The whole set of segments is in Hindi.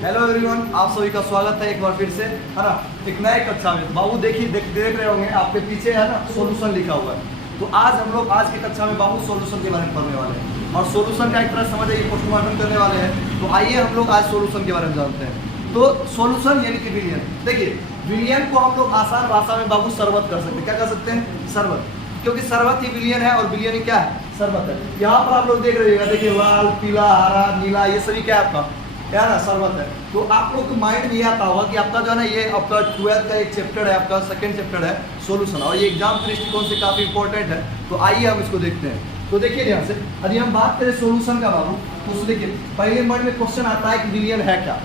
हेलो एवरीवन, आप सभी का स्वागत है एक बार फिर से, है ना, एक नए कक्षा में। बाबू देखिए देख रहे होंगे आपके पीछे, है ना, सॉल्यूशन लिखा हुआ है। तो आज हम लोग आज की कक्षा में बाबू सॉल्यूशन के बारे में पढ़ने वाले हैं और सॉल्यूशन का एक तरह समझ आइए पोस्टमार्टम करने वाले हैं। तो आइए हम लोग आज सॉल्यूशन के बारे में जानते हैं। तो सॉल्यूशन यानी कि विलयन। देखिए, विलयन को हम लोग आसान भाषा में बाबू शरबत कर सकते हैं। क्या कर सकते हैं? शरबत, क्योंकि शरबत ही विलयन है और विलयन ही क्या है? शरबत है। यहाँ पर आप लोग देख रहे हैं, देखिए लाल, पीला, हरा, नीला, ये सभी क्या है आपका, क्या ना, शरबत है। तो आप लोग को माइंड में ये आता होगा कि आपका जो है ना, ये आपका 12th का एक चैप्टर है, आपका सेकंड चैप्टर है सॉल्यूशन, और ये एग्जाम के दृष्टिकोण से काफी इंपॉर्टेंट है। तो आइए हम इसको देखते हैं। तो देखिए ध्यान से, यदि हम बात करें सॉल्यूशन का बाबू, तो देखिए पहले मन में क्वेश्चन आता है कि विलयन है क्या,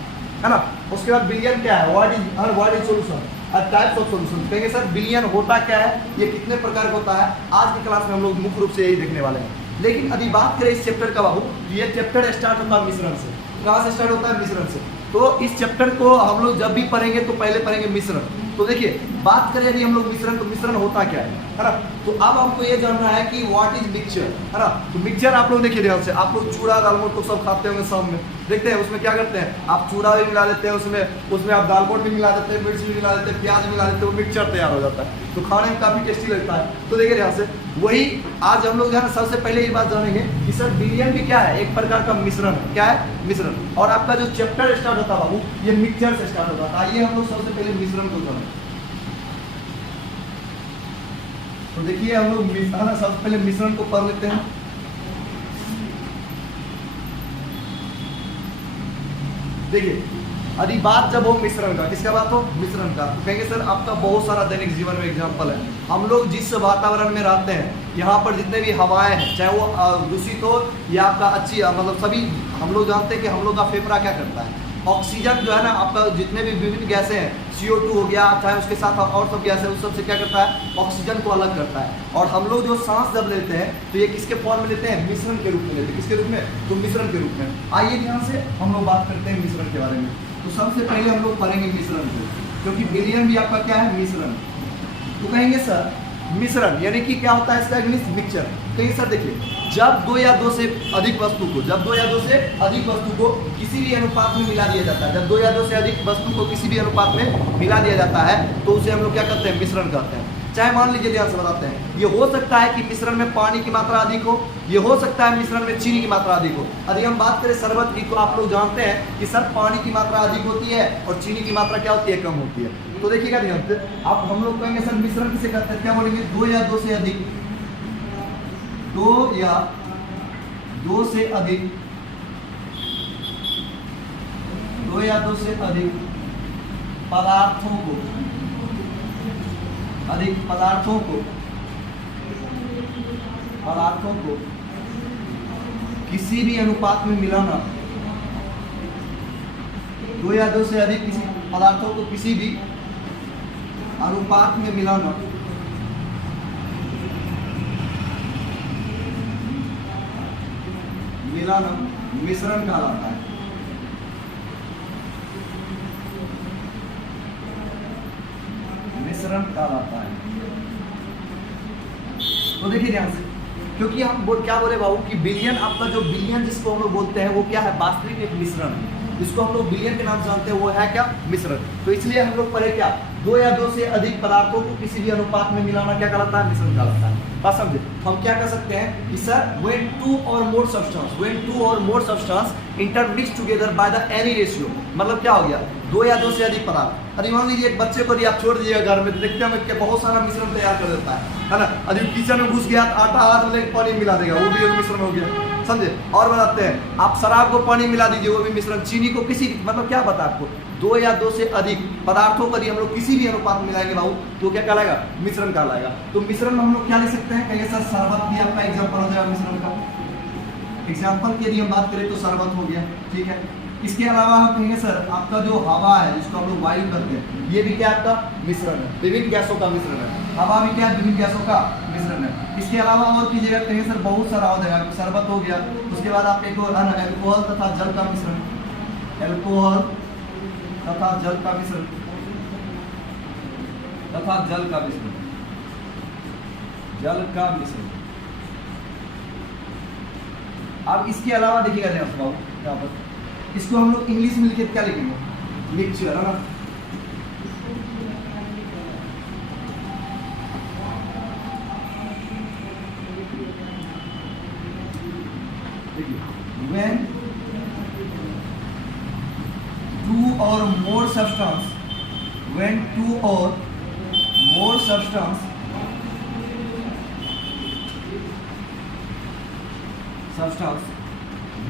है ना। उसके बाद विलयन क्या है, what is solution, types of solution. कहेंगे सर विलयन होता क्या है, ये कितने प्रकार का होता है। आज की क्लास में हम लोग मुख्य रूप से यही देखने वाले हैं। लेकिन यदि बात करें इस चैप्टर का बाबू, ये चैप्टर स्टार्ट होता है मिश्रण से। कहाँ से स्टार्ट होता है? मिश्रण से। तो इस चैप्टर को हम लोग जब भी पढ़ेंगे तो पहले पढ़ेंगे मिश्रण। तो देखिए, बात करें यदि हम लोग मिश्रण, तो मिश्रण होता क्या है ना। तो अब हमको ये जानना है कि व्हाट इज मिक्सचर, है ना। तो मिक्सचर आप लोग देखिए ध्यान से, आप लोग चूड़ा दालमोट तो सब खाते होंगे शाम में, देखते हैं उसमें क्या करते हैं, आप चूड़ा भी मिला देते हैं उसमें आप दालमोट भी मिला देते हैं, मिर्च भी मिला देते हैं, प्याज भी मिला देते हैं, वो मिक्सचर तैयार हो जाता है। तो खाने में काफी टेस्टी लगता है। तो देखिए ध्यान से, वही आज हम लोग जो है ना, सबसे पहले ये बात जानेंगे कि सर विलयन भी क्या है, एक प्रकार का मिश्रण है। क्या है? मिश्रण। और आपका जो चैप्टर स्टार्ट होता है बाबू, ये मिक्सचर से स्टार्ट होता है। आइए हम लोग सबसे पहले मिश्रण को जानें। तो देखिए हम लोग सबसे पहले मिश्रण को पढ़ लेते हैं। देखिए, यदि बात जब हो मिश्रण का, किसका बात हो? मिश्रण का। तो कहेंगे सर आपका बहुत सारा दैनिक जीवन में एग्जांपल है। हम लोग जिस वातावरण में रहते हैं, यहाँ पर जितने भी हवाएं हैं, चाहे वो दूषित हो या आपका अच्छी, मतलब सभी हम लोग जानते हैं कि हम लोग का फेफड़ा क्या करता है, ऑक्सीजन जो है ना, आपका जितने भी विभिन्न गैसें हैं, CO2 हो गया, चाहे उसके साथ और सब गैस है, उस सब से क्या करता है? ऑक्सीजन को अलग करता है। और हम लोग जो सांस जब लेते हैं तो ये किसके फॉर्म में लेते हैं? मिश्रण के रूप में लेते हैं। किसके रूप में? तो मिश्रण के रूप में। आइए ध्यान से हम लोग बात करते हैं मिश्रण के बारे में। तो सबसे पहले हम लोग पढ़ेंगे मिश्रण को, क्योंकि विलयन भी आपका क्या है? मिश्रण। तो कहेंगे सर मिश्रण यानी कि क्या होता है इसका इंग्लिश? मिक्सचर। कहेंगे सर देखिए, जब दो या दो से अधिक वस्तु को किसी भी अनुपात में मिला दिया जाता है, जब दो या दो से अधिक वस्तु को किसी भी अनुपात में मिला दिया जाता है, तो उसे हम लोग क्या कहते हैं? मिश्रण कहते हैं। चाहे मान लीजिए, ध्यान से बताते हैं, ये हो सकता है कि मिश्रण में पानी की मात्रा अधिक हो, ये हो सकता है मिश्रण में चीनी की मात्रा अधिक हो। यदि हम बात करें शरबत की, तो आप लोग जानते हैं कि सर पानी की मात्रा अधिक होती है और चीनी की मात्रा क्या होती है? कम होती है। तो देखिएगा ध्यान से, आप हम लोग कहेंगे सर मिश्रण किसे कहते हैं? क्या बोलेंगे? दो या दो से अधिक, दो या दो से अधिक, दो या दो से अधिक पदार्थों को किसी भी अनुपात में मिलाना, दो या दो से अधिक किसी पदार्थों को किसी भी अनुपात में मिलाना मिश्रण कहलाता है। मिश्रण कहलाता है। तो देखिए ध्यान से, क्योंकि हम क्या बोले बाबू कि विलयन, आपका जो विलयन जिसको हम लोग बोलते हैं, वो क्या है? वास्तविक एक मिश्रण है। जिसको हम लोग विलयन के नाम से जानते हैं, वो है क्या? मिश्रण। तो इसलिए हम लोग पढ़े क्या? दो या दो से अधिक पदार्थों को किसी भी अनुपात में मिलाना क्या कहलाता है? मिश्रण कहलाता है। बात समझे? हम क्या कर सकते हैं कि sir when two or more substance intermix together by the any ratio, मतलब क्या हो गया? दो या दो से अधिक पदार्थ। अरे मान लीजिए एक बच्चे को आप छोड़ दीजिएगा घर में, तो देखते हैं कि बहुत सारा मिश्रण तैयार कर देता है ना। अभी किचन में घुस गया, आटा हाथ में पानी मिला देगा, वो भी एक मिश्रण हो गया। समझे? और बताते हैं, आप शराब को पानी मिला दीजिए, वो भी मिश्रण। चीनी को किसी, मतलब क्या बता आपको, दो या दो से अधिक पदार्थों पर हम लोग किसी भी अनुपात में मिलाएंगे बाबू, तो क्या कहलाएगा? मिश्रण कहलाएगा। तो मिश्रण में हम लोग क्या ले सकते हैं? कहेंगे सर शरबत भी आपका एग्जाम्पल हो जाएगा मिश्रण का। एग्जाम्पल की यदि हम बात करें तो शरबत हो गया, ठीक है। इसके अलावा हम कहेंगे सर आपका जो हवा है, जिसको हम लोग वायु करते हैं, ये भी क्या आपका मिश्रण है, विभिन्न गैसों का मिश्रण है। हवा भी क्या है? विभिन्न गैसों का मिश्रण है। इसके अलावा और कीजिएगा, कहेंगे सर बहुत सारा हो जाएगा। शरबत हो गया, उसके बाद आप एक और अल्कोहल तथा जल का मिश्रण, अल्कोहल तथा जल का मिश्रण, जल का मिश्रण। अब इसके अलावा देखिएगा यहाँ पर इसको हम लोग इंग्लिश में लिखे क्या लिखेंगे? मिक्सचर, है ना। When two or more substance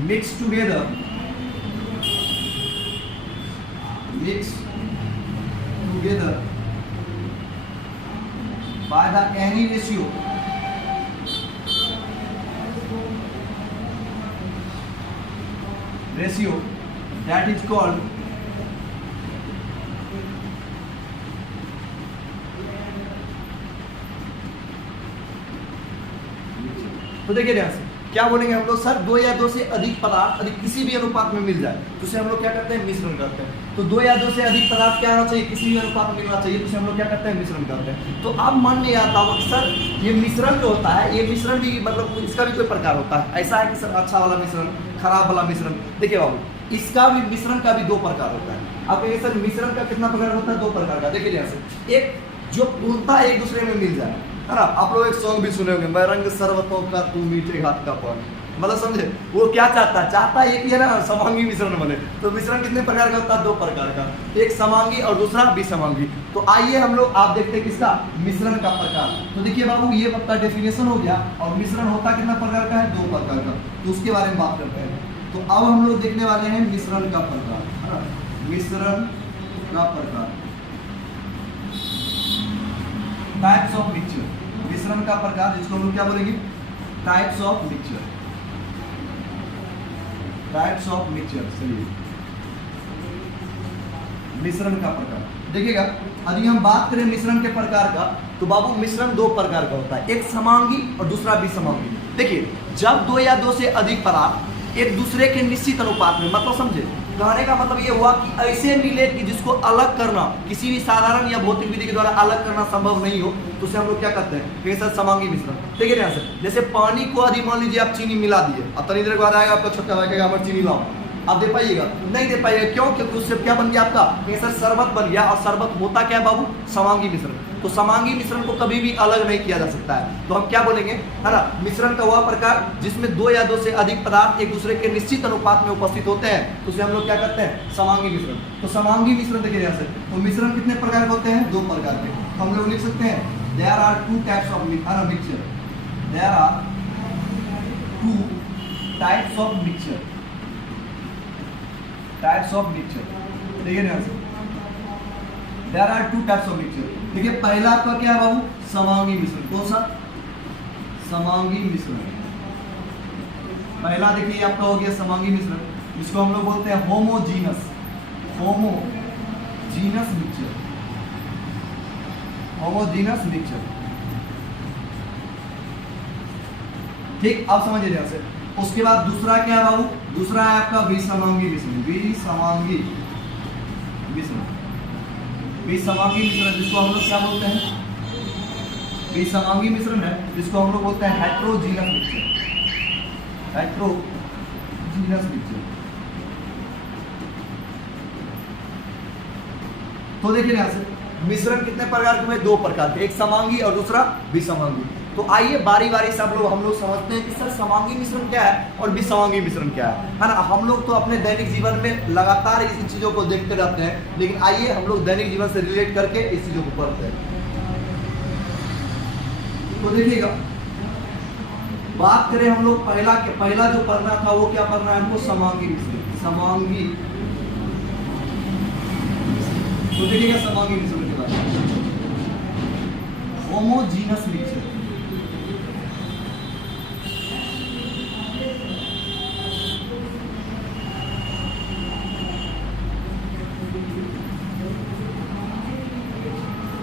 mix together by the any ratio that is called तो देखिए ध्यान से क्या बोलेंगे हम लोग, सर 2 या 2 से अधिक पदार्थ अधिक किसी भी अनुपात में मिल जाए तो उसे हम लोग क्या करते हैं? मिश्रण करते हैं। तो 2 या 2 से अधिक पदार्थ क्या होना चाहिए? किसी भी अनुपात में मिलना चाहिए, तो उसे हम लोग क्या करते हैं? मिश्रण करते हैं। तो अब मन में आता होगा कि सर ये मिश्रण जो होता है, ये मिश्रण भी मतलब इसका भी कोई प्रकार होता है? ऐसा है कि सर अच्छा वाला मिश्रण, खराब वाला मिश्रण। देखिए बाबू, इसका भी मिश्रण का भी 2 प्रकार होता है। अब कहिए सर मिश्रण का कितना प्रकार होता है? 2 प्रकार का। देखिए ध्यान से, एक जो पूर्णता एक दूसरे में मिल जाए, है ना। आप लोग एक सॉन्ग भी सुने होंगे, मैं रंग सर्वतों का तू मीठे घाट का पान, मतलब समझे वो क्या चाहता है? चाहता है एक ही है ना, समांगी मिश्रण बने। तो मिश्रण कितने प्रकार का होता है? 2 प्रकार का, एक समांगी और दूसरा विसमांगी। तो आइए हम लोग आप देखते हैं किसका? मिश्रण का प्रकार। तो देखिए बाबू, ये आपका डेफिनेशन हो गया। और मिश्रण होता कितना प्रकार का है? 2 प्रकार का। तो उसके बारे में बात करते हैं। तो अब हम लोग देखने वाले हैं मिश्रण का प्रकार, है ना। मिश्रण का प्रकार, टाइप्स ऑफ मिक्सचर। मिश्रण का प्रकार जिसको हम लोग क्या बोलेंगे? Types of mixture. Types of mixture. चलिए, मिश्रण का प्रकार देखिएगा। यदि हम बात करें मिश्रण के प्रकार का, तो बाबू मिश्रण 2 प्रकार का होता है, एक समांगी और दूसरा विसमांगी। देखिए, जब 2 या 2 से अधिक पदार्थ एक दूसरे के निश्चित अनुपात में, मतलब समझे, कहने का मतलब ये हुआ कि ऐसे मिले कि जिसको अलग करना किसी भी साधारण या भौतिक विधि के द्वारा अलग करना संभव नहीं हो, तो उसे हम लोग क्या करते हैं? फिर सर समांगी मिश्रण। देखिए ध्यान से, जैसे पानी को यदि मान लीजिए आप चीनी मिला दिए, अब तनी देर बाद आएगा आपका छोटा भाई कहेगा हमारे चीनी लाओ, आप दे पाइएगा? नहीं दे पाइएगा। क्यों? क्योंकि उससे क्या बन गया आपका? सर शरबत बन गया। और शरबत होता क्या है बाबू? समांगी मिश्रण। तो समांगी मिश्रण को कभी भी अलग नहीं किया जा सकता है। तो हम क्या बोलेंगे, है ना, मिश्रण का वह प्रकार जिसमें 2 या 2 से अधिक पदार्थ एक दूसरे के निश्चित अनुपात में उपस्थित होते हैं, तो उसे हम लोग क्या करते हैं? समांगी मिश्रण। तो समांगी मिश्रण देखिए यहाँ से, तो मिश्रण कितने प्रकार के होते हैं? 2 प्रकार के। तो हम लोग लिख सकते हैं there are 2 types of mixture. There are 2 types of mixture. Types of mixture, देखिए ध्यान से, there are 2 types of mixture. देखिए पहला आपका क्या है बाबू? समांगी मिश्रण। कौन सा? समांगी मिश्रण। पहला देखिए आपका हो गया समांगी मिश्रण, जिसको हम लोग बोलते हैं homogeneous. Homogeneous mixture. Homogeneous mixture, ठीक। अब समझिए ध्यान से। उसके बाद दूसरा क्या है बाबू? दूसरा है आपका विसमांगी मिश्रण। विसमांगी मिश्रण, विसमांगी मिश्रण जिसको हम लोग क्या बोलते हैं? विसमांगी मिश्रण है जिसको हम लोग बोलते हैं हेट्रोजीनस मिक्सचर। Heterogeneous mixture. तो देखिए यहां से मिश्रण कितने प्रकार के हुए? 2 प्रकार के, एक समांगी और दूसरा विसमांगी। तो आइए बारी बारी से हम लोग समझते हैं कि सर समांगी मिश्रण क्या है और विसमांगी मिश्रण क्या है ना। हम लोग तो अपने दैनिक जीवन में लगातार इस चीजों को देखते रहते हैं, लेकिन आइए हम लोग दैनिक जीवन से रिलेट करके इस चीजों को पढ़ते हैं। तो देखिएगा, बात करें हम लोग पहला जो पढ़ना था वो क्या पढ़ना है हमको? समांगी मिश्रण। समांगी, तो देखिएगा समांगी मिश्रण के बारे में। होमोजीनस मिक्सचर,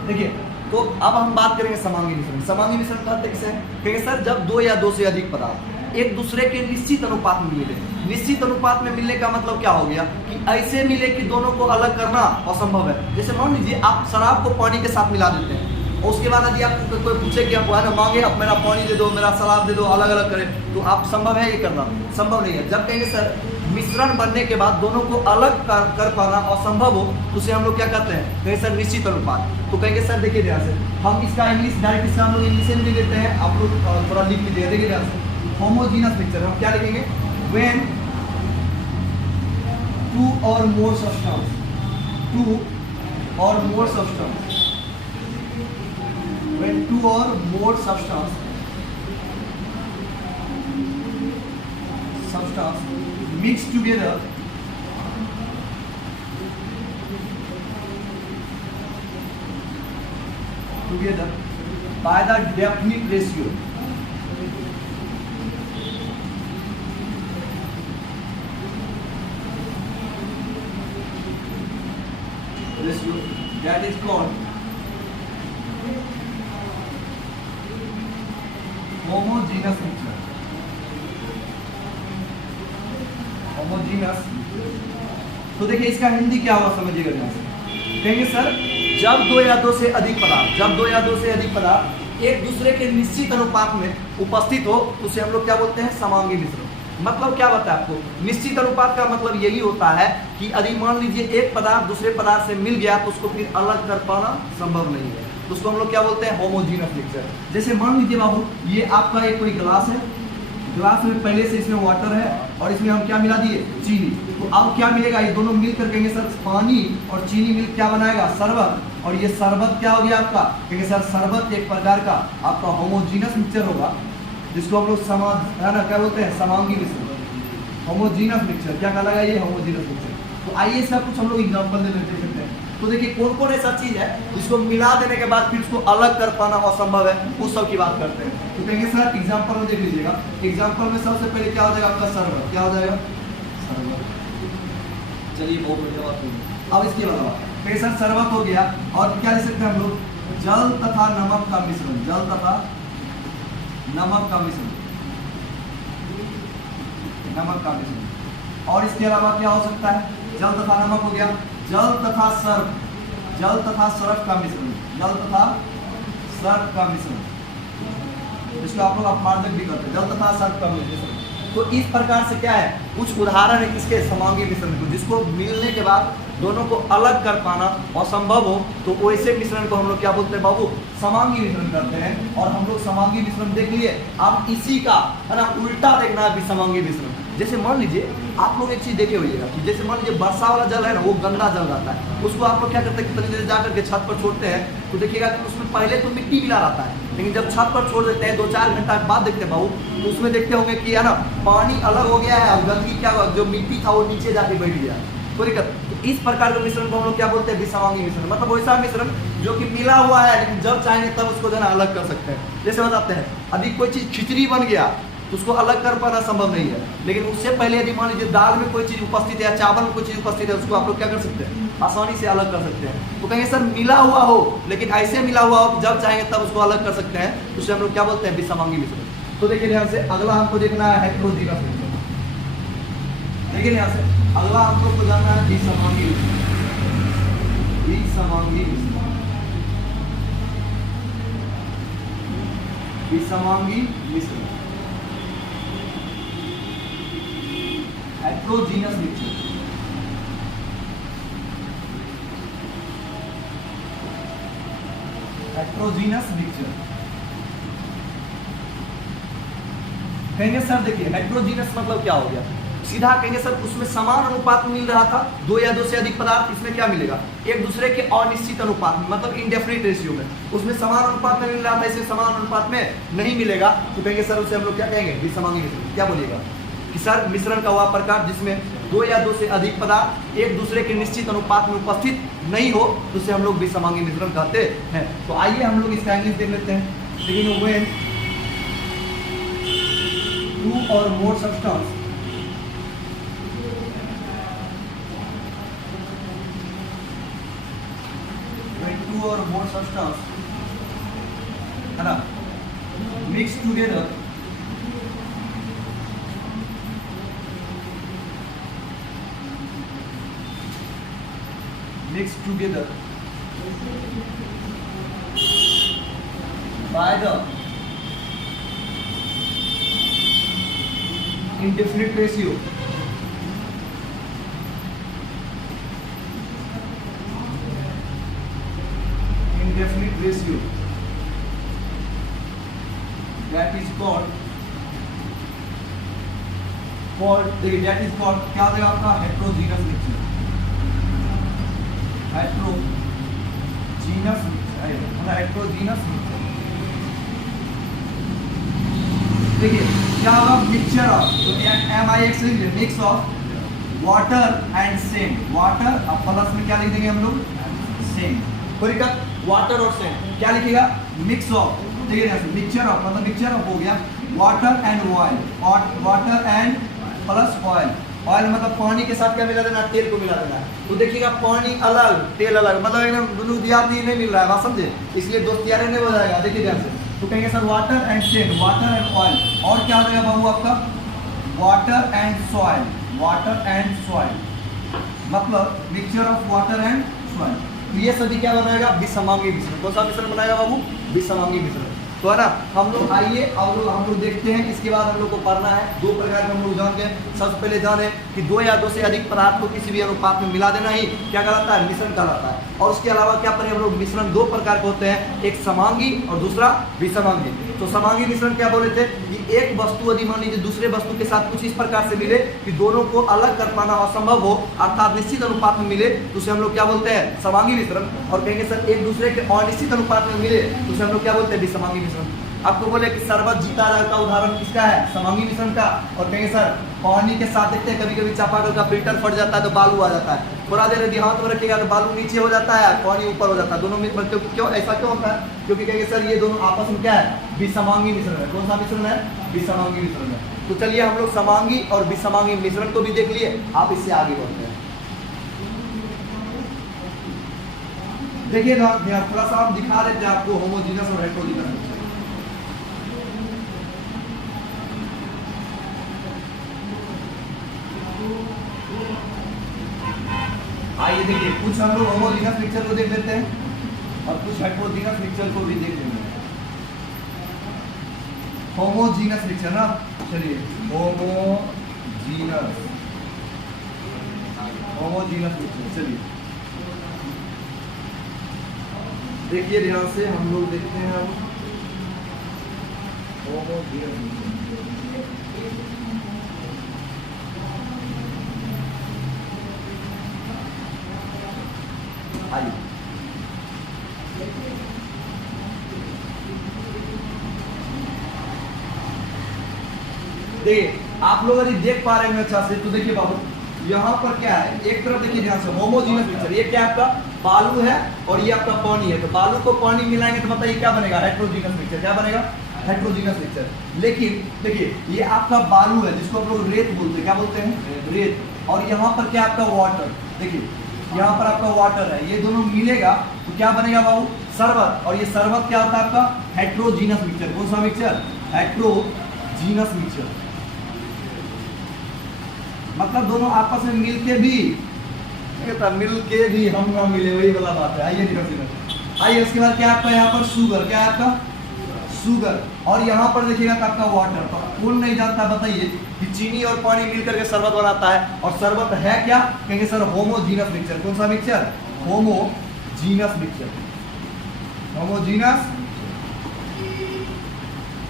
देखिए। तो अब हम बात करेंगे समांगी मिश्रण। समांगी मिश्रण का अर्थ कैसे है? कहेंगे सर जब 2 या 2 से अधिक पदार्थ एक दूसरे के निश्चित अनुपात में मिले। निश्चित अनुपात में मिलने का मतलब क्या हो गया कि ऐसे मिले कि दोनों को अलग करना असंभव है। जैसे मान लीजिए आप शराब को पानी के साथ मिला देते हैं, और उसके बाद यदि आपको कोई पूछे कि आप ना मांगे आप मेरा पानी दे दो, मेरा शराब दे दो, अलग अलग करें, तो आप संभव है ये करना? संभव नहीं है। जब कहेंगे सर मिश्रण बनने के बाद दोनों को अलग कर पाना असंभव हो तो उसे हम लोग क्या कहते हैं? कहेंगे सर निश्चित अनुपात। तो कहेंगे सर देखिए ध्यान से, हम इसका इंग्लिश डायरेक्ट इसका हम लोग इंग्लिश में लिख देते हैं, आप लोग थोड़ा लिख लीजिए। देखिए ध्यान से, होमोजीनस मिक्सचर हम क्या लिखेंगे? व्हेन टू और मोर सब्सटेंस, टू और मोर सब्सटेंस, व्हेन टू और more substance mix together by the definite ratio, that is called homogeneous mixture. Homogeneous. तो देखिए इसका हिंदी क्या हुआ समझिएगा ध्यान से। कहेंगे सर जब दो या दो से अधिक पदार्थ, जब दो या दो से अधिक पदार्थ एक दूसरे के निश्चित अनुपात में उपस्थित हो तो उसे हम लोग क्या बोलते हैं? समांगी मिश्रण। मतलब क्या बताया आपको? निश्चित अनुपात का मतलब यही होता है कि यदि मान लीजिए एक पदार्थ दूसरे पदार्थ से मिल गया तो उसको फिर अलग कर पाना संभव नहीं है, तो उसको हम लोग क्या बोलते हैं? Homogeneous mixture. जैसे मान लीजिए बाबू ये आपका एक कोई गिलास है, ग्लास में पहले से इसमें वाटर है और इसमें हम क्या मिला दिए? चीनी। तो अब क्या मिलेगा? ये दोनों मिलकर कहेंगे सर पानी और चीनी मिल क्या बनाएगा? शरबत। और ये शरबत क्या हो गया आपका? कहेंगे सर शरबत एक प्रकार का आपका होमोजीनस मिक्सचर होगा, जिसको हम लोग है ना क्या बोलते हैं? समांगी मिश्रण। होमोजीनस मिक्सचर क्या कहलाएगा? ये होमोजीनस मिक्सचर। तो आइए इसका कुछ हम लोग एग्जाम्पल दे लेते हैं। तो देखिए कौन कौन ऐसा चीज है जिसको मिला देने के बाद फिर उसको अलग कर पाना असंभव है, उस सब की बात करते हैं। तो कहेंगे सर एग्जांपल में देख लीजिएगा। एग्जांपल में सबसे पहले क्या हो जाएगा आपका? शरबत। क्या हो जाएगा? शरबत। चलिए बहुत बढ़िया बात हुई। अब इसके अलावा कहेंगे सर शरबत हो गया और क्या लिख सकते हैं हम लोग? जल तथा नमक का मिश्रण। जल तथा नमक का मिश्रण, नमक का मिश्रण। और इसके अलावा क्या हो सकता है? जल तथा नमक हो गया। जल तथा सर्फ, जल तथा सर्फ का मिश्रण, जल तथा सर्फ का मिश्रण, इसको आप लोग अपमार्जक भी करते हैं। जल तथा सर्फ का मिश्रण। तो इस प्रकार से क्या है? कुछ उदाहरण है किसके? समांगी मिश्रण को, जिसको मिलने के बाद दोनों को अलग कर पाना असंभव हो तो वैसे मिश्रण को हम लोग क्या बोलते हैं बाबू? समांगी मिश्रण करते हैं। और हम लोग समांगी मिश्रण देख लिए, अब इसी का है ना उल्टा देखना है विसमांगी मिश्रण। जैसे मान लीजिए आप लोग एक चीज देखे होइएगा कि जैसे मान लीजिए वर्षा वाला जल है ना, वो गंदा जल रहता है, उसको आप लोग क्या करते हैं? कितनी देर जाकर के छत पर छोड़ते हैं तो देखिएगा कि उसमें पहले तो मिट्टी मिला रहता है, लेकिन जब छत पर छोड़ देते हैं 2-4 घंटा के बाद देखते हैं बाबू तो उसमें देखते होंगे कि है ना पानी अलग हो गया है और गंदगी क्या हुआ? जो मिट्टी था वो नीचे जाके बैठ गया। कोई दिक्कत? तो इस प्रकार के मिश्रण को हम लोग क्या बोलते हैं? विसमांगी मिश्रण। मतलब वैसा मिश्रण जो कि मिला हुआ है लेकिन जब चाहेंगे तब उसको जो है ना अलग कर सकते हैं। जैसे बताते हैं अभी कोई चीज खिचड़ी बन गया तो उसको अलग कर पाना संभव नहीं है, लेकिन उससे पहले यदि मान लीजिए दाल में कोई चीज उपस्थित है या चावल में कोई चीज उपस्थित है, उसको आप लोग क्या कर सकते हैं? आसानी से अलग कर सकते हैं। तो कहेंगे सर मिला हुआ हो लेकिन ऐसे मिला हुआ हो जब चाहेंगे तब उसको अलग कर सकते हैं, उसे हम लोग क्या बोलते हैं? विसमांगी मिश्रण। तो देखिए ध्यान से अगला हमको देखना है हेटेरोजीनस मिश्रण। देखिए ध्यान से अगला हम लोग को जानना है विसमांगी मिश्रण। विसमांगी मिश्रण, विसमांगी मिश्रण, हेटेरोजीनस मिक्सचर। हेटेरोजीनस मिक्सचर कहेंगे सर देखिए हेटेरोजीनस मतलब क्या हो गया? सीधा कहेंगे सर उसमें समान अनुपात में मिल रहा था दो या दो से अधिक पदार्थ, इसमें क्या मिलेगा? एक दूसरे के अनिश्चित अनुपात में, मतलब इंडेफिनिट रेशियो में। उसमें समान अनुपात में मिल रहा था, इसमें समान अनुपात में नहीं मिलेगा तो कहेंगे सर उसे हम लोग क्या कहेंगे? विसमांगी मिश्रण। क्या बोलिएगा? कि सर मिश्रण का वह प्रकार जिसमें दो या दो से अधिक पदार्थ एक दूसरे के निश्चित अनुपात में उपस्थित नहीं हो तो उसे हम लोग विसमांगी मिश्रण कहते हैं। तो आइए हम लोग इसका इंग्लिश देख लेते हैं। लेकिन व्हेन टू और more substance or more substance है ना mix together by the indefinite ratio definite ratio, that is called देखिए that is called क्या हो जाएगा आपका heterogeneous mixture, heterogeneous mixture। देखिए क्या होगा मिक्सचर ऑफ, तो MIX mix of water and sand, water अब प्लस में क्या लिख देंगे हम लोग सेंट, वाटर और सेंट क्या लिखेगा मिक्स ऑफ, ठीक है मिक्सचर ऑफ मतलब मिक्सचर ऑफ हो गया water and oil, water and plus oil, oil मतलब पानी के साथ क्या मिला देना तेल को मिला देना। तो देखिएगा पानी अलग तेल अलग मतलब एकदम दोनों दिया नहीं मिल रहा है, बात समझे, इसलिए दोस्तियारे नहीं हो जाएगा। देखिए ध्यान से, तो कहेंगे sir water and sand, water and oil, और क्या हो जाएगा बाबू आपका water and soil, water and soil मतलब mixture of water and soil. तो ये सभी क्या बनाएगा विसमांगी मिश्रण। कौन सा मिश्रण बनाएगा बाबू विसमांगी मिश्रण। तो है ना हम लोग आइए हम लोग देखते हैं। इसके बाद हम लोग को पढ़ना है दो प्रकार के हम लोग जानते हैं। सबसे पहले जाने कि दो या दो से अधिक पदार्थ को किसी भी अनुपात में मिला देना ही क्या कहलाता है मिश्रण कहलाता है। और उसके अलावा क्या पढ़े हम लोग मिश्रण दो प्रकार के होते हैं, एक समांगी और दूसरा विसमांगी। तो समांगी मिश्रण क्या बोले थे कि एक वस्तु यदि मान लीजिए दूसरे वस्तु के साथ कुछ इस प्रकार से मिले कि दोनों को अलग कर पाना असंभव हो अर्थात निश्चित अनुपात में मिले तो उसे हम लोग क्या बोलते हैं समांगी मिश्रण। और कहेंगे सर एक दूसरे के अनिश्चित अनुपात में मिले तो उसे हम लोग क्या बोलते हैं विसमांगी मिश्रण। आपको बोले कि शरबत जीता का उदाहरण किसका है समांगी मिश्रण का। और कहेंगे सर पानी के साथ देखते हैं कभी कभी चापाकल का फिल्टर फट जाता है तो बालू आ जाता है, थोड़ा देर यदि हाथ में रखिएगा तो बालू नीचे हो जाता है पानी ऊपर हो जाता है, दोनों में क्यों ऐसा क्यों होता है क्योंकि कहेंगे सर ये दोनों आपस में क्या है विसमांगी मिश्रण है। कौन सा मिश्रण है विसमांगी मिश्रण है। तो चलिए हम लोग समांगी और विसमांगी मिश्रण को भी देख लिए, आप इससे आगे बढ़ते हैं। देखिए थोड़ा सा आप दिखा देते हैं आपको होमोजीनस और हेटेरोजीनस। आइए देखिए कुछ हम लोग होमोजीनस मिक्सचर को देख लेते हैं और कुछ हेटेरोजीनस मिक्सचर को भी देख लेंगे। होमोजीनस मिक्सचर ना, चलिए होमोजीनस मिक्सचर चलिए देखिए ध्यान से हम लोग देखते हैं अब होमोजीनस मिक्सचर। आइए देखिए आप लोग यदि देख पा रहे हैं अच्छा से तो देखिए बाबू यहाँ पर क्या है, एक तरफ देखिए ध्यान से होमोजीनस मिक्सचर, ये क्या आपका बालू है और ये आपका पानी है। तो बालू को पानी मिलाएंगे तो बताइए क्या बनेगा हेटेरोजीनस मिक्सचर। क्या बनेगा हेटेरोजीनस मिक्सचर। लेकिन देखिए ये आपका बालू है जिसको हम लोग रेत बोलते हैं, क्या बोलते हैं रेत। और यहाँ पर क्या आपका वाटर, देखिए यहाँ पर आपका वाटर है, ये दोनों मिलेगा तो क्या बनेगा बाबू शरबत। और ये शरबत क्या होता है आपका हेटेरोजीनस मिक्सचर। कौन सा मिक्सचर हेटेरोजीनस मिक्सचर मतलब दोनों आपस में मिलके भी हम ना मिले, वही वाला बात है। आइए आइए उसके बाद क्या आपका यहाँ पर शुगर, क्या है आपका शुगर। और यहाँ पर देखिएगा तो आपका वाटर। तो कौन नहीं जानता बताइए कि चीनी और पानी मिलकर के शरबत बनाता है और शरबत है क्या कहेंगे सर होमोजीनस मिक्सचर। कौन सा मिक्सचर होमोजीनस मिक्सचर। होमोजीनस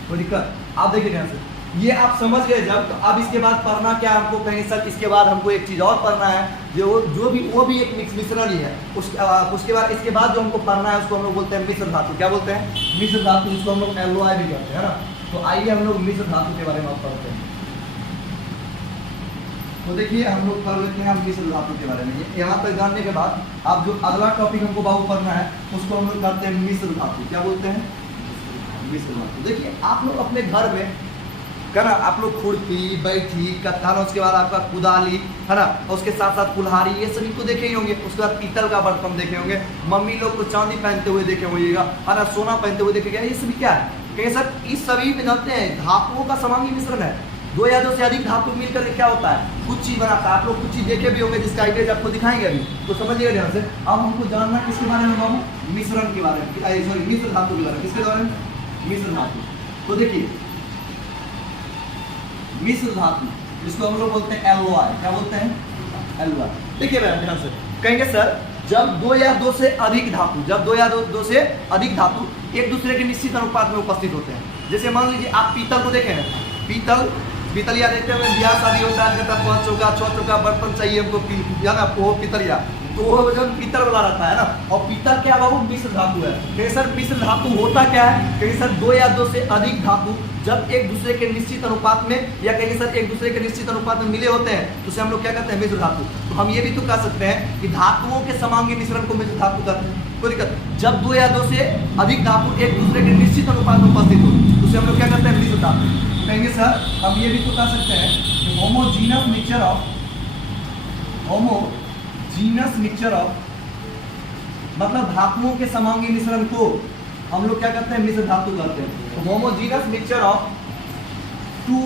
कोई दिक्कत आप देखिए ध्यान से ये आप समझ गए जब। तो अब इसके बाद पढ़ना क्या हमको कहेंगे सर इसके बाद हमको एक चीज़ और पढ़ना है वो भी एक मिश्रण ही है। उसके बाद इसके बाद जो हमको पढ़ना है उसको हम लोग बोलते हैं मिश्र धातु। क्या बोलते हैं मिश्र धातु, जिसको हम लोग एलओआई भी कहते हैं ना। तो आइए हम लोग मिश्र धातु के बारे में पढ़ते हैं। तो देखिए हम लोग पढ़ लेते हैं मिश्र धातु के बारे में। यहाँ तक जानने के बाद आप जो अगला टॉपिक हमको बाबू पढ़ना है उसको हम लोग करते हैं मिश्र धातु। क्या बोलते हैं मिश्र धातु। देखिए आप लोग अपने घर में है ना आप लोग खुरपी बैठी कत्था, उसके बाद आपका कुदाली है ना, उसके साथ साथ कुल्हाड़ी, ये सभी को देखे ही होंगे। उसके बाद पीतल का बर्तन देखे होंगे, मम्मी लोग को चांदी पहनते हुए देखे होइएगा है ना, सोना पहनते हुए देखेगा। ये सभी क्या है कहेंगे सर इस सभी में जानते हैं धातुओं का समांगी मिश्रण है। दो या दो से अधिक धातु मिलकर क्या होता है कुछ चीज बनाता है। आप लोग कुछ चीज देखे भी होंगे जिसका इमेज आपको दिखाएंगे अभी, तो समझिएगा ध्यान से। अब हमको जानना किसके बारे में बाबू मिश्रण के बारे में, सॉरी मिश्र धातु के बारे में। किसके बारे में मिश्र धातु। तो देखिए मिश्र धातु जिसको हम लोग बोलते हैं एलओआई। क्या बोलते हैं एलओआई। देखिए ध्यान से कहेंगे सर जब दो या दो से अधिक धातु, जब दो या दो से अधिक धातु एक दूसरे के निश्चित अनुपात में उपस्थित होते हैं। जैसे मान लीजिए आप पीतल को देखें, पीतलिया देखते हैं, ब्याह शादी होता है, कहता 5 चौका 6 चौका बर्तन चाहिए हमको, या ना वो पीतलिया, तो वो जब पीतल वाला रहता है ना। और पीतल क्या बाबू, मिश्र धातु है। कहीं सर मिश्र धातु होता क्या है, कहीं सर दो या दो से अधिक धातु जब एक दूसरे के निश्चित अनुपात में, या कहीं सर एक दूसरे के निश्चित अनुपात में मिले होते हैं, तो उसे हम लोग क्या कहते हैं, मिश्र धातु। तो हम ये भी तो कह सकते हैं कि धातुओं के समांगी मिश्रण को मिश्र धातु कहते हैं। कोई दिक्कत, जब दो या दो से अधिक धातु एक दूसरे के निश्चित अनुपात में उपस्थित हो, तो उसे हम लोग क्या कहते हैं, मिश्र धातु। कहेंगे सर हम ये भी तो कह सकते हैं कि होमोजीनस मिक्सचर ऑफ मतलब धातुओं के समांगी मिश्रण को हम लोग क्या कहते हैं, मिश्र धातु कहते हैं। तो होमोजीनस मिक्सचर ऑफ टू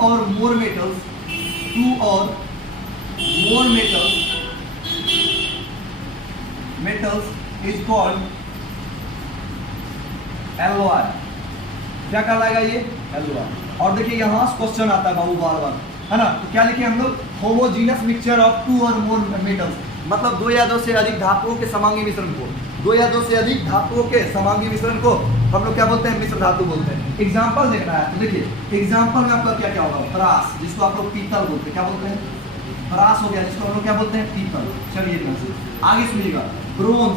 और मोर मेटल्स इज कॉल्ड एलओआई। क्या कहलाएगा ये, एलओआई। और देखिए यहाँ क्वेश्चन आता है बाबू बार, है ना, तो क्या लिखे हम लोग, होमोजीनस मिक्सचर ऑफ टू और मोर मेटल्स, मतलब दो या दो से अधिक धातुओं के समांगी मिश्रण को, दो या दो से अधिक धातुओं के समांगी मिश्रण को हम लोग क्या बोलते हैं, मिश्र धातु बोलते हैं। एग्जांपल देखना है, तो देखिए एग्जांपल में आपका क्या क्या होगा, परास, जिसको आप लोग पीतल बोलते हैं, क्या बोलते हैं, परास हो गया, जिसको हम लोग क्या बोलते हैं, पीतल। चलिए आगे सुनिएगा, ब्रोंज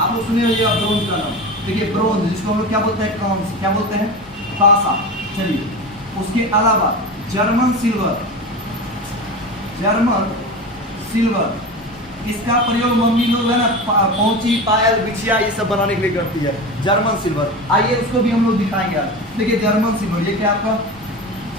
आप लोग सुने होंगे ब्रोंज का नाम, देखिए ब्रोंज, जिसको हम लोग क्या बोलते हैं, कांस्य, क्या बोलते हैं, कांसा। चलिए उसके अलावा जर्मन सिल्वर, इसका प्रयोग मम्मी लोग है ना पहुंची, पायल, बिछिया ये सब बनाने के लिए करती है, जर्मन सिल्वर। आइए उसको भी हम लोग दिखाएंगे आज। देखिए जर्मन सिल्वर, ये क्या आपका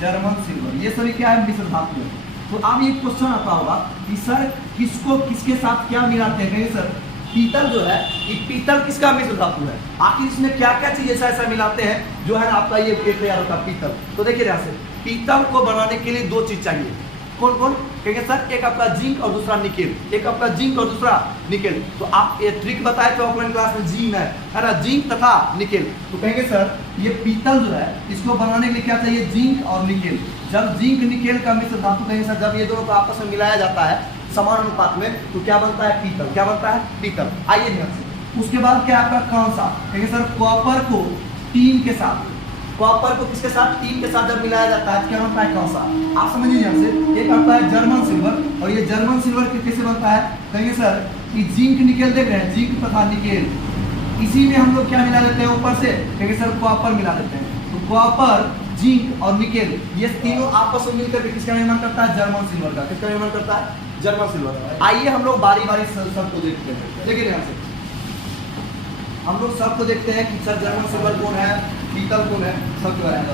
जर्मन सिल्वर, ये सभी क्या है, मिश्र धातु है। तो अब ये क्वेश्चन आता होगा कि सर किसको किसके साथ क्या मिलाते हैं, सर पीतल जो है, ये पीतल किसका मिश्र धातु है, आखिर इसमें क्या क्या चीज ऐसा मिलाते हैं जो है ना आपका ये एक तैयार होता है पीतल। तो देखिए यहाँ से पीतल को बनाने के लिए दो चीज चाहिए, कौन कौन, कहेंगे सर एक आपका जिंक और दूसरा निकेल, एक आपका जिंक और दूसरा निकेल। तो आप ये ट्रिक बताए थे ऑफलाइन क्लास में, जिंक है ना, जिंक तथा निकेल। तो कहेंगे सर ये पीतल जो है इसको बनाने के लिए क्या चाहिए, जिंक और निकेल। जब जिंक निकेल का मिश्र धातु कहेंगे सर, जब ये दोनों को आपस में मिलाया जाता है समान अनुपात में, तो क्या बनता है, पीतल। क्या बनता है, पीतल। आइए ध्यान से, उसके बाद क्या आपका कांसा, कहेंगे सर कॉपर को टीन के साथ, कॉपर को किसके साथ, टीन के साथ जब मिलाया जाता है क्या बनता है, कांसा। आप समझिए ध्यान से, एक आता है जर्मन सिल्वर, और ये जर्मन सिल्वर कैसे बनता है, कहेंगे सर कि जिंक निकेल देख रहे हैं, जिंक तथा निकेल, इसी में हम लोग क्या मिला देते हैं ऊपर से, कहेंगे सर कॉपर मिला देते हैं। तो कॉपर, जिंक और निकेल ये तीनों आपस में मिलकर किसका निर्माण करता है, जर्मन सिल्वर का। किसका निर्माण करता है, जर्मन सिल्वर। आइए हम लोग बारी बारी सबको देखते हैं। देखिए ध्यान से, हम लोग सबको देखते हैं कि सर जर्मन सिल्वर कौन है, पीतल कौन है, सबके बारे में।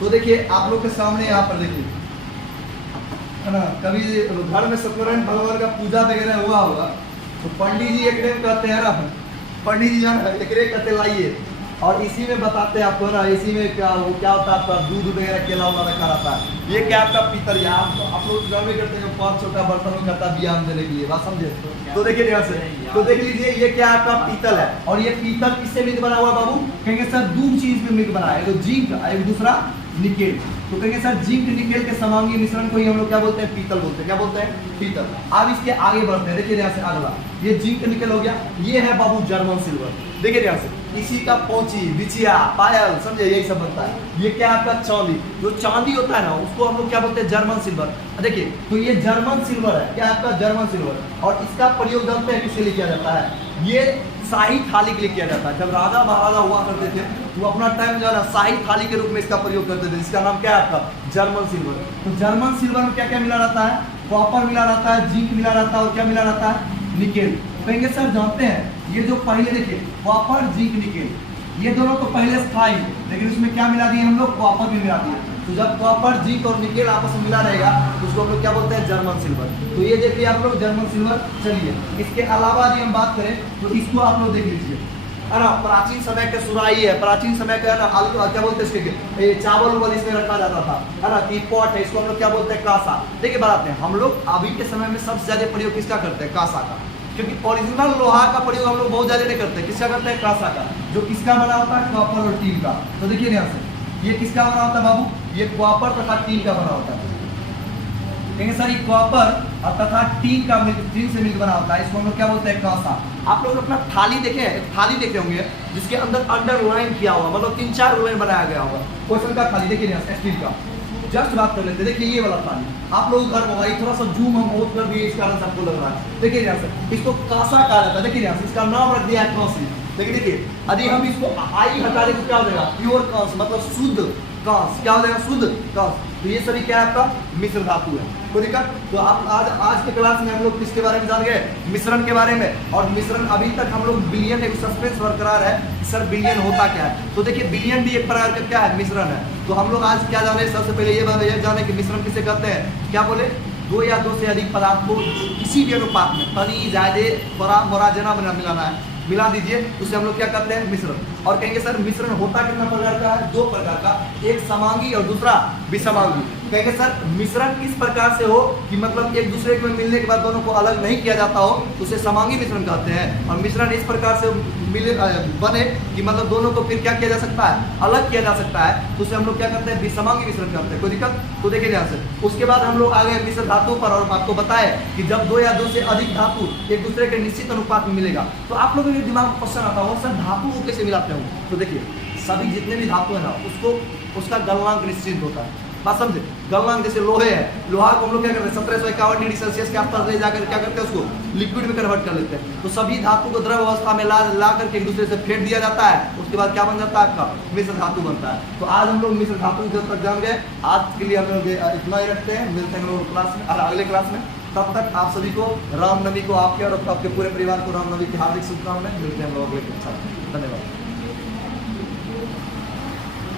तो देखिए आप लोग के सामने यहाँ पर देखिए, है ना, कभी घर में सत्यनारायण भगवान का पूजा वगैरह हुआ होगा, तो पंडित जी एक दिन कहते हैं ना, पंडित जी जान एक कहते लाइए, और इसी में बताते हैं आपको ना, इसी में क्या होता है आपका दूध वगैरह केला वाला रखा रहता है। ये क्या आपका पीतल, या आप लोग घर में करते हैं, 5 छोटा बर्तन में करता है बियाम देने के लिए, बात समझे। तो देखिए ध्यान से, तो देख लीजिए ये क्या आपका पीतल है, और ये पीतल किससे मिल बना हुआ बाबू, कहेंगे सर दो चीज में मिल बना है, तो जिंक, एक दूसरा निकेल। तो कहेंगे सर जिंक निकेल के समांगी मिश्रण को ही हम लोग क्या बोलते हैं, पीतल बोलते हैं। क्या बोलते हैं, पीतल। अब इसके आगे बढ़ते हैं, देखिए ध्यान से, अगला ये जिंक निकेल हो गया, ये है बाबू जर्मन सिल्वर। देखिए ध्यान से, इसी का पोंची, बिछिया, पायल, समझे, यही सब बनता है। ये क्या आपका चांदी, जो चांदी होता है ना उसको हम लोग क्या बोलते हैं, जर्मन सिल्वर। देखिए तो ये जर्मन सिल्वर है, क्या आपका जर्मन सिल्वर, और इसका प्रयोग जानते हैं किसके लिए किया जाता है, ये शाही थाली के लिए किया जाता है। जब राजा महाराजा हुआ करते थे वो अपना टाइम जो है ना शाही थाली के रूप में इसका प्रयोग करते थे, जिसका नाम क्या है आपका, जर्मन सिल्वर। तो जर्मन सिल्वर में क्या क्या मिला रहता है, कॉपर मिला रहता है, जिंक मिला रहता है, और क्या मिला रहता है, निकेल। कहेंगे सर जानते हैं ये जो पहले देखिए कॉपर, जिंक, निकेल, ये दोनों तो पहले स्थायी, लेकिन इसमें क्या मिला दिए हम लोग, कॉपर भी मिला दिए। तो जब कॉपर, जिंक और निकेल आपस में मिला रहेगा तो उसको हम लोग क्या बोलते हैं, जर्मन सिल्वर। तो ये देखिए आप लोग जर्मन सिल्वर। चलिए इसके अलावा यदि हम बात करें तो इसको आप लोग देख लीजिए, है ना, प्राचीन समय के सुराही है, प्राचीन समय का है ना, आलू क्या बोलते हैं इसके, चावल उवल इसमें रखा जाता था, है ना, टी पॉट है, इसको हम लोग क्या बोलते हैं, कांसा। देखिए बताते हैं, हम लोग अभी के समय में सबसे ज्यादा प्रयोग किसका करते हैं, कांसा का, क्योंकि ओरिजिनल लोहा का प्रयोग हम लोग बहुत ज्यादा नहीं करते। किसका करते हैं, कांसा का, जो किसका बना होता है, कॉपर और टीन का। तो देखिए ध्यान से, ये किसका बना होता है बाबू, ये कॉपर तथा टीन का बना होता है। कहेंगे सर ये कॉपर और तथा टीन का टीन से मिलकर बना होता है, इसको हम लोग क्या बोलते हैं, कांसा। आप लोग अपना थाली देखे, थाली देखे होंगे जिसके अंदर अंडरलाइन किया हुआ, मतलब 3-4 लाइन बनाया गया होगा, क्वेश्चन का थाली देखिए स्टील का। जस्ट बात कर लेते हैं, देखिए ये वाला थाली आप लोग घर में थोड़ा सा जूम हम बहुत कर दिए, इस कारण से आपको लग रहा है। देखिए यहाँ से इसको कांसा कहा जाता है, देखिए यहाँ से इसका नाम रख दिया है कांसी। लेकिन देखिए यदि हम इसको आई हटा दें तो क्या हो जाएगा, प्योर कांस, मतलब शुद्ध कांस। क्या हो जाएगा, शुद्ध कांस। तो ये सभी क्या है, आपका मिश्र धातु है। कोई दिक्कत? तो आप आज के क्लास में हम लोग किसके बारे में जान गए, मिश्रण के बारे में। और मिश्रण अभी तक हम लोग बिलियन, एक सस्पेंस बरकरार है कि सर बिलियन होता क्या है। तो देखिए बिलियन भी एक प्रकार का क्या है, मिश्रण है। तो हम लोग आज क्या जाने, सबसे पहले ये जाने कि मिश्रण किसे कहते हैं। क्या बोले, 2 या 2 से अधिक पदार्थ को किसी भी अनुपात में तनी ज्यादा बड़ा बड़ा जना मिलाना है, मिला दीजिए, उसे हम लोग क्या कहते हैं, मिश्रण। और कहेंगे सर मिश्रण होता कितना प्रकार का है, 2 प्रकार का, एक समांगी और दूसरा विषमांगी। कहेंगे सर मिश्रण इस प्रकार से हो कि मतलब एक दूसरे के मिलने के बाद दोनों को अलग नहीं किया जाता हो, तो उसे समांगी मिश्रण कहते हैं। और मिश्रण इस प्रकार से मिले बने कि मतलब दोनों को फिर क्या किया जा सकता है, अलग किया जा सकता है, तो उसे हम लोग क्या करते हैं, विषमांगी मिश्रण करते हैं। कोई दिक्कत? तो देखिए ध्यान से, उसके बाद हम लोग आ गए मिश्र धातु पर, और आपको बताए कि जब 2 या 2 से अधिक धातु एक दूसरे के निश्चित अनुपात में मिलेगा, तो आप लोगों के दिमाग में क्वेश्चन आता होगा सर धातु को कैसे मिलाते हो। तो देखिए सभी जितने भी धातु है ना, उसका गलनांक निश्चित होता है। बात समझे, गलनांक जैसे लोहे है, लोहा को हम लोग क्या करते हैं, 1751 डिग्री सेल्सियस के आसपास ले जाकर क्या करते हैं, उसको लिक्विड में कन्वर्ट कर लेते हैं। तो सभी धातु को द्रव अवस्था में ला करके एक दूसरे से फेंट दिया जाता है, उसके बाद क्या बन जाता है, आपका मिश्र धातु बनता है। तो आज हम लोग मिश्र धातु जब तक जान गए, आज के लिए हम लोग इतना ही रखते हैं। मिलते हैं हम लोग क्लास में, अगले क्लास में। तब तक आप सभी को रामनवमी को, आपके और आपके पूरे परिवार को रामनवमी की हार्दिक शुभकामनाएं। मिलते हैं हम लोग अगले क्लास में। धन्यवाद।